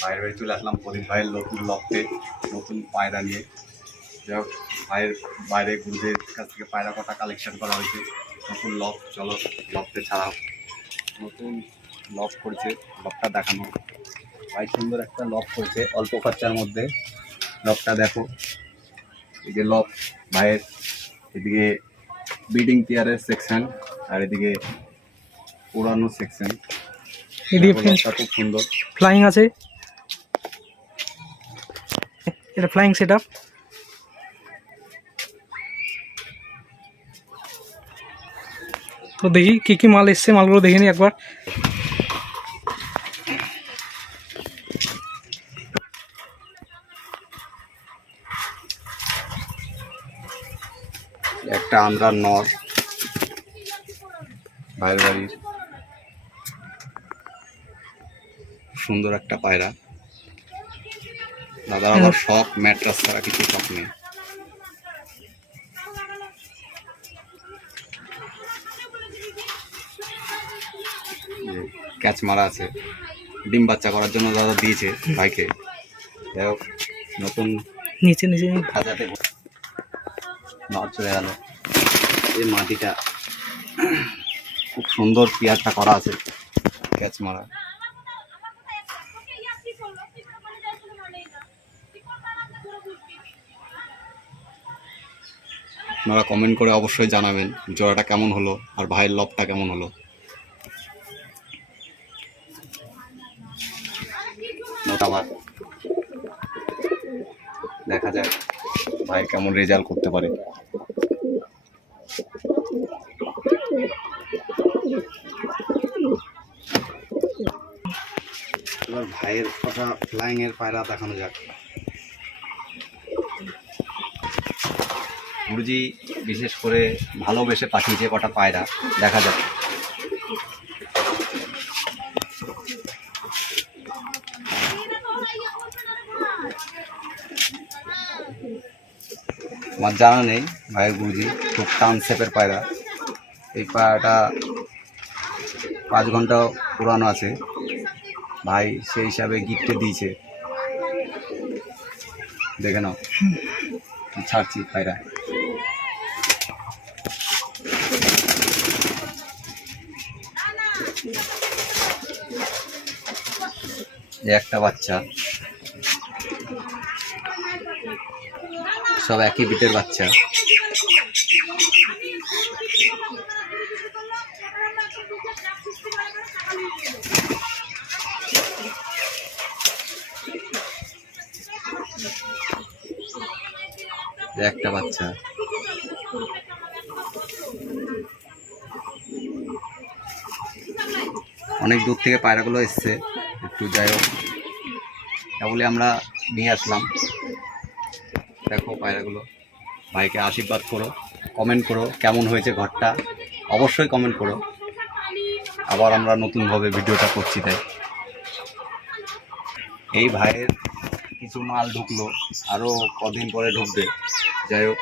ভাইয়ের বাড়ি চলে আসলাম প্রদীপ ভাইয়ের নতুন লফটে নতুন পায়রা নিয়ে। যাই হোক, ভাইয়ের বাইরে গুরুদের কাছ থেকে পায়রা কটা কালেকশন করা হয়েছে। নতুন লফট, চলো লফটে ছাড়া নতুন লফট করেছে, লফটটা দেখানো। ভাই সুন্দর একটা লফট করেছে অল্প খরচার মধ্যে। লফটটা দেখো, এই যে লফট ভাইয়ের, এদিকে ব্রিডিং পেয়ারের সেকশন আর এদিকে পুরানো সেকশন। এদিকে খুব সুন্দর ফ্লাইং আছে, এটা ফ্লাইং সেট আপ। তো দেখি কি কি মাল এসছে, মালগুলো দেখে নি একবার। একটা আন্ধ্রার নর ভাইয়ের বাড়ির, সুন্দর একটা পায়রা। দাদার আবার শখ ম্যাট্রাস ছাড়া কিছু শখ নেই। ক্যাচ মারা আছে, ডিম বাচ্চা করার জন্য দাদা দিয়েছে ভাইকে। যাই হোক, নতুন নিচে নিচে খাঁচাতে নর চলে গেল। এই মাটিটা খুব সুন্দর পেয়ারটা করা আছে, ক্যাচ মারা। আপনারা কমেন্ট করে অবশ্যই জানাবেন জোড়াটা কেমন হলো আর ভাইয়ের লফটটা কেমন হলো। আবার দেখা যায় ভাই কেমন রেজাল্ট করতে পারে। এবার ভাইয়ের কটা ফ্লাইং এর পায়রা দেখানো যাক। গুরুজি বিশেষ করে ভালোবেসে পাঠিয়েছে কটা পায়রা, দেখা যাক। আমার জানা নেই, ভাইয়ের গুরুজি খুব টান শেপের পায়রা। এই পায়রাটা 5 ঘন্টা পুরানো আছে, ভাই সেই হিসাবে গিফটে দিয়েছে। দেখে নাও, ছাড়ছি পায়রা। একটা বাচ্চা, সব একই বিটের বাচ্চা। একটা বাচ্চা, অনেক দূর থেকে পায়রাগুলো এসছে একটু। যাই হোক, তাহলে আমরা নিয়ে আসলাম। দেখো পায়রাগুলো, ভাইকে আশীর্বাদ করো, কমেন্ট করো কেমন হয়েছে ঘরটা, অবশ্যই কমেন্ট করো। আবার আমরা নতুনভাবে ভিডিওটা করছি, তাই এই ভাইয়ের কিছু মাল ঢুকলো, আরও কদিন পরে ঢুকবে। যাই হোক,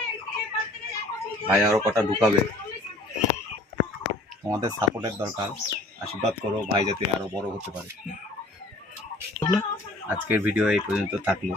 ভাই আরও কটা ঢুকাবে। তোমাদের সাপোর্টের দরকার, আশীর্বাদ করো ভাই যাতে আরও বড় হতে পারে। আজকের ভিডিও এই পর্যন্ত থাকলো।